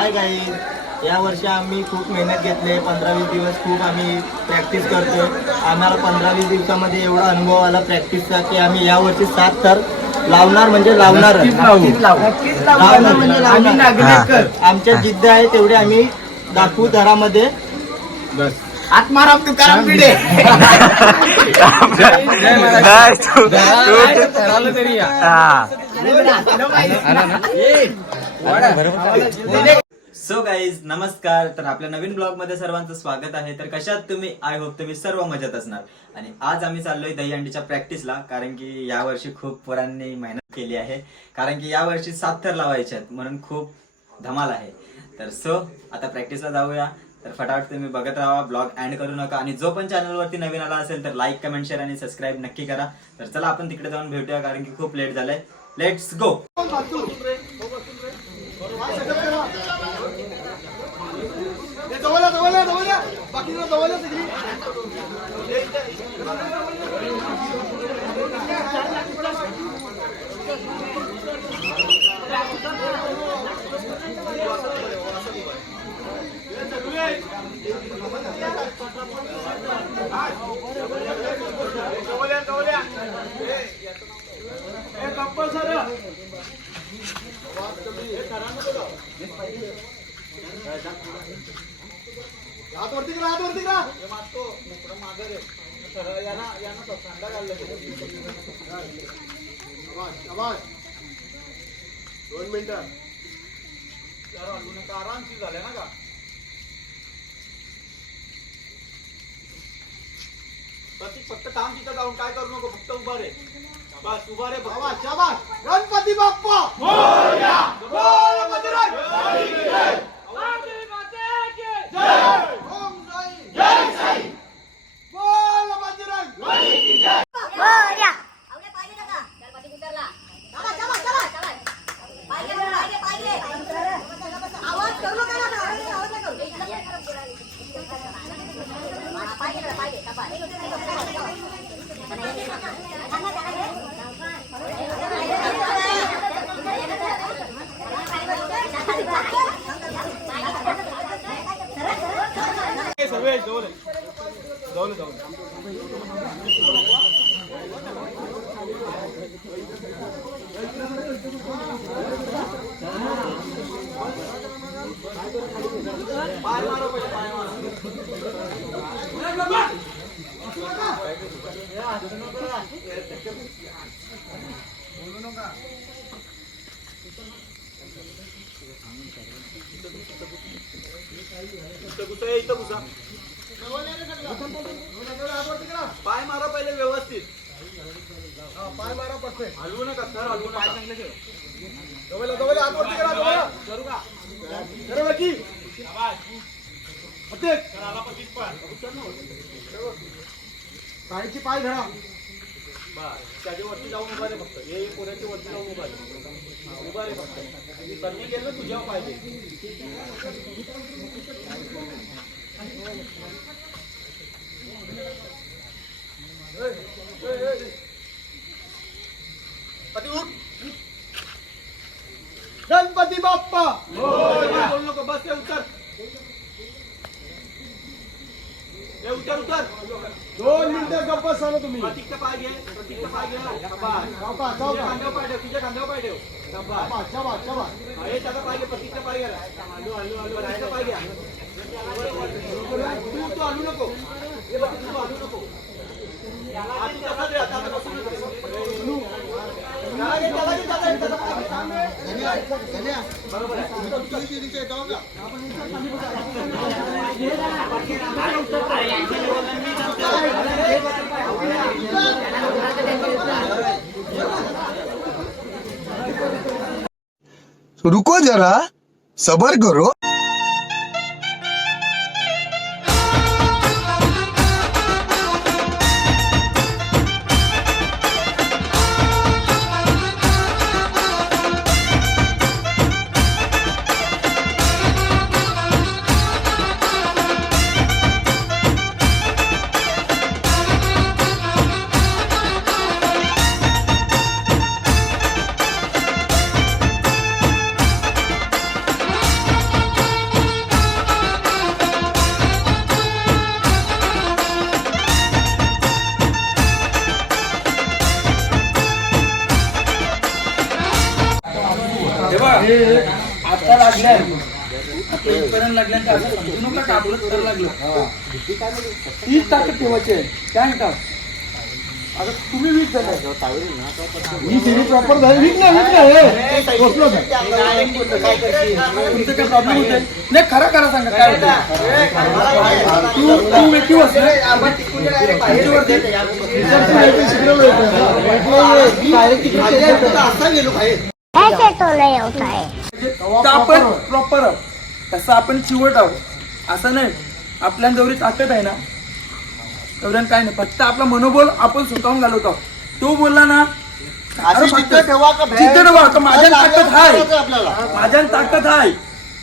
Hi guys, या वर्षी आम्ही खूप मेहनत घेतली. 15-20 दिवस खूप आम्ही प्रॅक्टिस करतोय. आम्हाला 15-20 दिवसामध्ये एवढा अनुभव आला प्रॅक्टिसचा की आम्ही या वर्षी 7 थर लावणार म्हणजे लावणार. लावणार म्हणजे लावणार. आमच्या जिद्द आहे तेवढे आम्ही दाखवू थरामध्ये. आत्माराम तुकाराम भिडे. सो गाईज नमस्कार. तर आपल्या नवीन ब्लॉग मध्ये सर्वांचं स्वागत आहे. तर कशात तुम्ही? आय होप तुम्ही सर्व मजेत असणार. आणि आज आम्ही चाललोय दहीहंडीच्या प्रॅक्टिसला, कारण की या वर्षी खूप पोरांनी मेहनत केली आहे. कारण की या वर्षी 7 थर लावायचे आहेत म्हणून खूप धमाल आहे. तर सो आता प्रॅक्टिसला जाऊया. तर फटाफट तुम्ही बघत राहा, ब्लॉग एंड करू नका. आणि जो पण चॅनलवरती नवीन आला असेल तर लाईक, कमेंट, शेअर आणि सबस्क्राईब नक्की करा. तर चला आपण तिकडे जाऊन भेटूया, कारण की खूप लेट झालंय. Let's go. हातवरती करा. दोन मिनिटं आरामशीर झाल्या ना का? फक्त काम तिथं जाऊन काय करू नको, फक्त उभा रे. बस उभा रे. गणपती बाप्पा मोरया. बोल बजरंग बली की जय. भारती माता की जय. ओम साई जय साई. बोल बजरंग बली की जय. मोरया. आवडे पाहिजे का? गणपती उतरला. चला. पाहिजे. आवाज करू नका ना. आवाज नका करू. पाहिजे. सर्वे जाऊ. पाय मारो पहिले, पाय मारो. बोलू नका. इथं घुसा. पाय मारा पहिले व्यवस्थित. पाय मारा परफेक्ट. हलवू नका सर, हलवू नका. पाय चांगले ठेव. जवळ हातवरती करा. करू का? करा बाकी. पायची पाय धरा. बस त्याच्या वरती जाऊन उभा रे. फक्त हे पोऱ्याच्या वरती जाऊन उभा रे. फक्त कमी गेलं तुझ्यावर पाहिजे. गणपती बाप्पा बोल नको. बस ते उतर. उतर. 2 मिनिटं गप्प बसा ना तुम्ही. प्रतीकचा पाय घे. तुझ्या खांद्यावर पाय ठेव. हे त्याचा पाय घे. प्रतीकचा पाय घ्या. हलू पाय घ्या. तू हलू नको. हे बघ, तू हलू नको. रुको जरा, सबर करो. लागल्या आता इथपर्यंत लागल्यानंतर असं समजू नका का आपलं तर लागलं तीच ताकद ठेवायची आहे काय म्हणतात आता तुम्ही वीक झाला प्रॉपर झाली वीक नाही बसलो तुमचं काय प्रॉब्लेम होते नाही खरा खरा सांगा काय तू व्यक्ती ऐसे तो नहीं होता है। आपण प्रॉपर आहोत तसं आपण चिवट आहोत असं नाही आपल्या जेवढी ताकद आहे ना तेवढ्या काय नाही फक्त आपला मनोबल आपण स्वतःहून घालवतो तो बोलला ना अरे फक्त जिद्द ठेवा का माझ्या ताकद आहे माझ्या ताकद आहे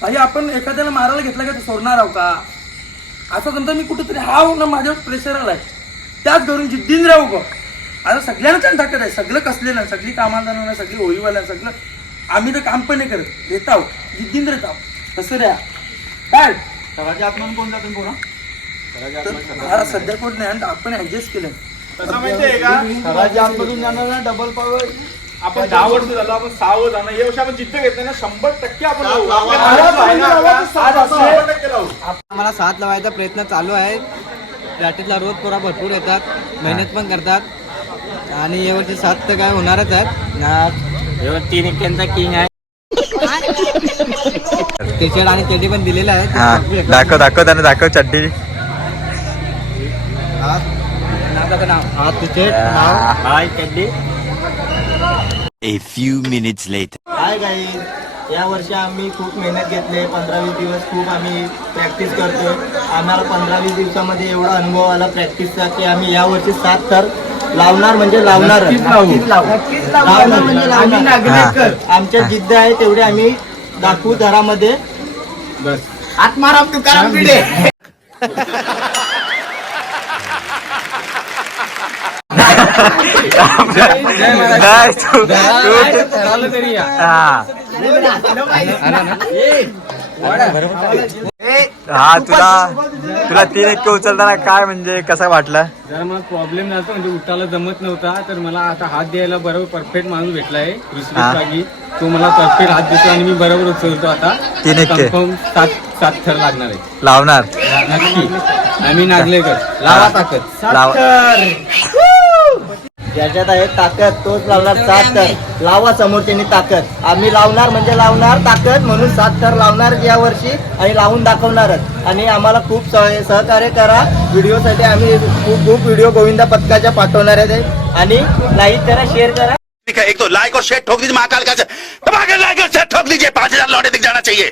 भाई आपण एखाद्याला मारायला घेतला का सोडणार आहो का असं समजा मी कुठेतरी हाव ना माझ्यावर प्रेशर आलाय त्याच घरून जिद्दीन राहू का आता सगळ्यांना ताकद आहे सगळं कसलेलं सगळी कामाला जाणार सगळी होळीवाला सगळं आम्ही तर काम पण नाही करत येत आहो जिद्दीन राहत आहो तसं द्या काय आत्मान कोण जातो कोण हा सध्या कोण नाही आणि आपण ऍडजस्ट केलं तसं माहितीये का घराच्या आतमधून जाणार ना डबल पॉवर आपण 10 वर्ष झालं आपण 6 वर्ष जाणं या वर्षी आपण जिद्द घेतली ना 100% आपण लावू. आम्हाला 7 लावायचा प्रयत्न चालू आहे प्रॅक्टिसला रोज पोरा भरपूर येतात मेहनत पण करतात आणि यावरची 7 तर काय होणारच आहेत 3 एक्क्यांचा किंग आहे टी शर्ट आणि चड्डी पण दिलेला आहे दाखव चड्डी हा टी शर्ट हाय चड्डी A few minutes later. Hi guys या वर्षी आम्ही खूप मेहनत घेतली 15-20 दिवस खूप आम्ही प्रॅक्टिस करतोय आम्हाला 15-20 दिवसामध्ये एवढा अनुभव आला प्रॅक्टिसचा की आम्ही या वर्षी 7 थर लावणार म्हणजे लावणार म्हणजे लावणार आमच्या जिद्द आहे तेवढे आम्ही दाखवू घरामध्ये बस आत्माराम तुकाराम भिडे हा तुला 3 एक्के उचलताना काय म्हणजे कसा वाटला जरा मला प्रॉब्लेम झाला म्हणजे उठायला जमत नव्हता तर मला आता हात द्यायला बरोबर परफेक्ट माणूस भेटलाय दुसरी जागी तो मला परफेक्ट हात देतो आणि मी बरोबर उचलतो आता 3 एक्के कन्फर्म 7 थर लागणार आहे लावणार नक्की आम्ही नागलेकर लावा ताकद ज्याच्यात आहे ताकद तोच लावणार 7 थर लावा समोरच्यानी ताकद आम्ही लावणार म्हणजे लावणार ताकद म्हणून 7 थर लावणार या वर्षी आणि लावून दाखवणारच आणि आम्हाला खूप सहकार्य करा व्हिडिओसाठी आम्ही खूप व्हिडिओ गोविंदा पथकाच्या पाठवणार आहे आणि लाईक करा शेअर करा एक तो लाइक और शेयर ठोक दीजिए महाकाल का धमाके लाइक और शेयर ठोक दीजिए 5000 लौटे दिख जाना चाहिए